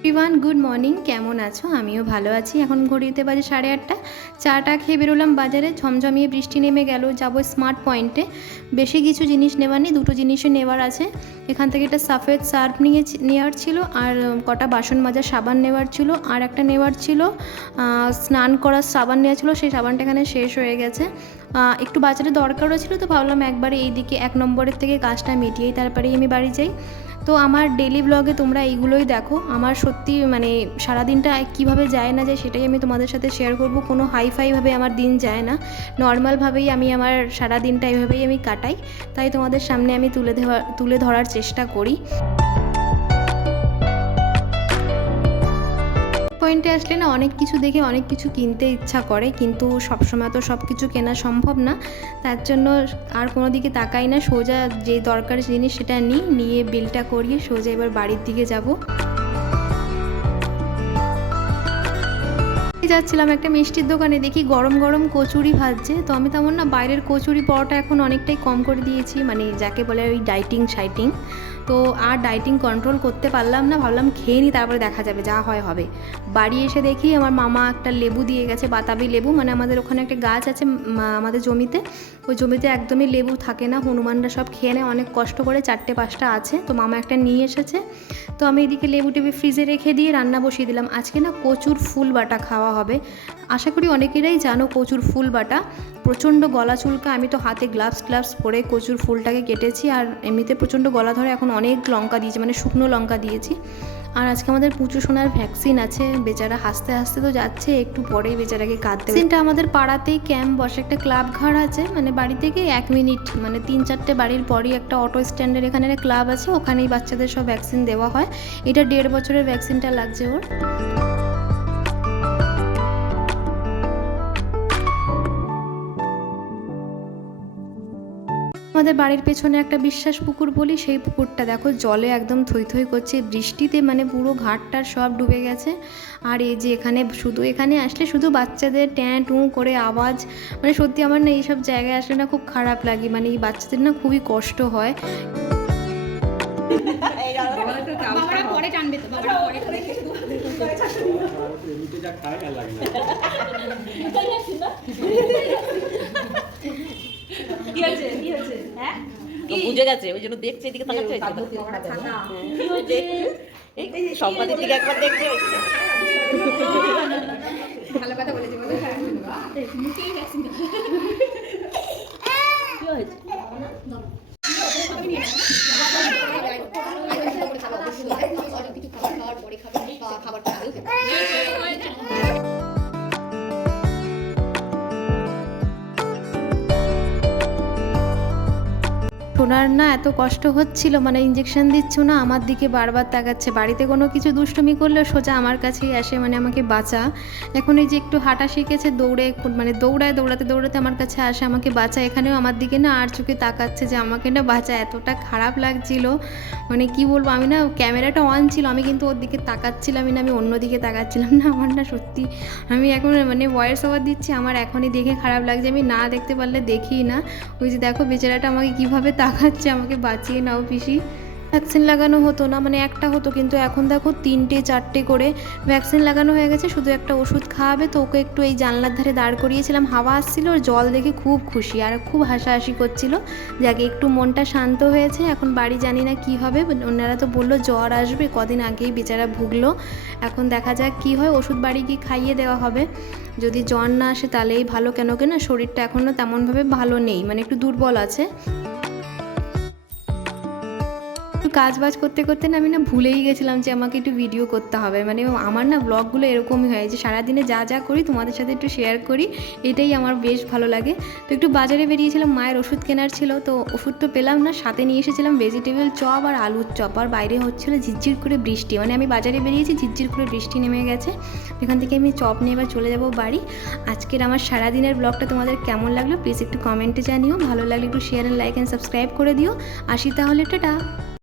Everyone, good morning. কেমন আছো? আমিও ভালো আছি। এখন ঘড়িতে বাজে সাড়ে আটটা। চাটা খেয়ে বেরোলাম বাজারে। ঝমঝমিয়ে বৃষ্টি নেমে গেল। যাব স্মার্ট পয়েন্টে। বেশি কিছু জিনিস নেওয়ার নেই। দুটো জিনিসই নেওয়ার আছে। এখান থেকে একটা সাফেদ সার্ফ নিয়ে নেওয়ার ছিল আর কটা বাসন মাজার সাবান নেওয়ার ছিল। আর একটা নেওয়ার ছিল স্নান করার সাবান নেওয়া ছিল। সেই সাবানটা এখানে শেষ হয়ে গেছে। একটু বাজারে দরকারও ছিল, তো ভাবলাম একবারে এইদিকে এক নম্বরের থেকে কাজটা মিটিয়েই তারপরেই আমি বাড়ি যাই। তো আমার ডেলি ব্লগে তোমরা এইগুলোই দেখো। আমার সত্যি মানে সারাদিনটা কীভাবে যায় না যায় সেটাই আমি তোমাদের সাথে শেয়ার করব। কোনো হাইফাইভাবে আমার দিন যায় না। নর্মালভাবেই আমি আমার সারা দিনটা এইভাবেই আমি কাটাই। তাই তোমাদের সামনে আমি তুলে দেওয়া তুলে ধরার চেষ্টা করি। পয়েন্টে আসলে না অনেক কিছু দেখে অনেক কিছু কিনতে ইচ্ছা করে, কিন্তু সবসময় তো সব কিছু কেনা সম্ভব না। তার জন্য আর কোনো দিকে তাকাই না, সোজা যে দরকার জিনিস সেটা নিই, নিয়ে বিলটা করিয়ে সোজা এবার বাড়ির দিকে যাব। যাচ্ছিলাম একটা মিষ্টির দোকানে, দেখি গরম গরম কচুরি ভাজছে। তো আমি তেমন না, বাইরের কচুরি পরোটা এখন অনেকটাই কম করে দিয়েছি মানে যাকে বলে ওই ডাইটিং শাইটিং তো আর ডাইটিং কন্ট্রোল করতে পারলাম না, ভাবলাম খেয়ে নিই, তারপরে দেখা যাবে যা হয় হবে। বাড়ি এসে দেখি আমার মামা একটা লেবু দিয়ে গেছে, বাতাবি লেবু মানে আমাদের ওখানে একটা গাছ আছে আমাদের জমিতে। ওই জমিতে একদমই লেবু থাকে না, হনুমানরা সব খেয়ে নেয়, অনেক কষ্ট করে চারটে পাঁচটা আছে। তো মামা একটা নিয়ে এসেছে। তো আমি এদিকে লেবু টেবু ফ্রিজে রেখে দিয়ে রান্না বসিয়ে দিলাম। আজকে না কচুর ফুল বাটা খাওয়া হবে। আশা করি অনেকেরাই জানো কচুর ফুল বাটা। প্রচণ্ড গলা চুলকা, আমি তো হাতে গ্লাভস গ্লাভস পরে কচুর ফুলটাকে কেটেছি আর এমনিতে প্রচণ্ড গলা ধরে এখন অনেক লঙ্কা দিয়েছি মানে শুকনো লঙ্কা দিয়েছি। আর আজকে আমাদের পুচু সোনার ভ্যাকসিন আছে, বেচারা হাসতে হাসতে তো যাচ্ছে, একটু পরেই বেচারাকে কাঁদতে ভ্যাকসিনটা আমাদের পাড়াতেই ক্যাম্প বসে একটা ক্লাব ঘর আছে মানে বাড়ি থেকে এক মিনিট মানে তিন চারটে বাড়ির পরই একটা অটো স্ট্যান্ডের এখানে ক্লাব আছে, ওখানেই বাচ্চাদের সব ভ্যাকসিন দেওয়া হয়। এটা দেড় বছরের ভ্যাকসিনটা লাগছে ওর। আমাদের বাড়ির পেছনে একটা বিশ্বাস পুকুর বলি সেই পুকুরটা দেখো জলে একদম থই থই করছে বৃষ্টিতে মানে পুরো ঘাটটার সব ডুবে গেছে। আর এই যে এখানে শুধু এখানে আসলে শুধু বাচ্চাদের ট্যাঁ টু করে আওয়াজ মানে সত্যি আমার না এইসব জায়গায় আসলে না খুব খারাপ লাগে মানে এই বাচ্চাদের না খুবই কষ্ট হয়। পরে টানবে তো বাবারা পরে যা খায় আর লাগে না। কি হয়েছে কি হয়েছে হ্যাঁ বুঝে গেছে ওই জন্য দেখছে এদিকে তাকাচ্ছে এই সম্পাদের দিকে একবার দেখছে। ভালো কথা বলেছি বলে কি হয়েছে সোনার না এত কষ্ট হচ্ছিল মানে ইঞ্জেকশন দিচ্ছ না, আমার দিকে বারবার তাকাচ্ছে। বাড়িতে কোনো কিছু দুষ্টুমি করলেও সোজা আমার কাছেই আসে মানে আমাকে বাঁচা। এখন এই যে একটু হাঁটা শিখেছে, দৌড়ে মানে দৌড়ায়, দৌড়াতে দৌড়াতে আমার কাছে আসে, আমাকে বাঁচা। এখানেও আমার দিকে না আর চোখে তাকাচ্ছে যে আমাকে না বাঁচা, এতটা খারাপ লাগছিল। মানে কি বলব, আমি না ক্যামেরাটা অন ছিল, আমি কিন্তু ওর দিকে তাকাচ্ছিলামই না, আমি অন্য দিকে তাকাচ্ছিলাম না, আমার না সত্যি, আমি এখন মানে ভয়েস ওভার দিচ্ছি, আমার এখনই দেখে খারাপ লাগছে, আমি না দেখতে পারলে দেখি না। ওই যে দেখো বেচারাটা আমাকে কীভাবে তাকাচ্ছে আমাকে বাঁচিয়ে নাও পিসি। ভ্যাকসিন লাগানো হতো না মানে একটা হতো, কিন্তু এখন দেখো তিনটে, চারটে করে ভ্যাকসিন লাগানো হয়ে গেছে, শুধু একটা ওষুধ খাওয়াবে তো, ওকে একটু এই জানলার ধারে দাঁড় করিয়েছিলাম, হাওয়া আসছিল, ওর জল দেখে খুব খুশি, আর খুব হাসাহাসি করছিল। যাকে, একটু মনটা শান্ত হয়েছে, এখন বাড়ি জানি না কি হবে ওনারা তো বলল জ্বর আসবে, কদিন আগেই বেচারা ভুগলো। এখন দেখা যাক কি হয়, ওষুধ বাড়ি গিয়ে খাইয়ে দেওয়া হবে। যদি জ্বর না আসে তাহলেই ভালো, কেন কেন শরীরটা এখনও তেমনভাবে ভালো নেই মানে একটু দুর্বল আছে। কাজ বাজ করতে করতে না আমি না ভুলেই গেছিলাম যে আমাকে একটু ভিডিও করতে হবে। মানে আমার না ব্লগগুলো এরকমই হয় যে সারাদিনে যা যা করি তোমাদের সাথে একটু শেয়ার করি, এটাই আমার বেশ ভালো লাগে। তো একটু বাজারে বেরিয়েছিলাম, মায়ের ওষুধ কেনার ছিল, তো ওষুধ তো পেলাম না, সাথে নিয়ে এসেছিলাম ভেজিটেবল চপ আর আলুর চপ। আর বাইরে হচ্ছিল ঝিরঝির করে বৃষ্টি। মানে আমি বাজারে বেরিয়েছি, ঝিরঝির করে বৃষ্টি নেমে গেছে। এখান থেকে আমি চপ নিয়ে এবার চলে যাব বাড়ি। আজকের আমার সারাদিনের ব্লগটা তোমাদের কেমন লাগল প্লিজ একটু কমেন্টে জানিও। ভালো লাগলে একটু share and like and subscribe করে দিও। আসি তাহলে, টাটা!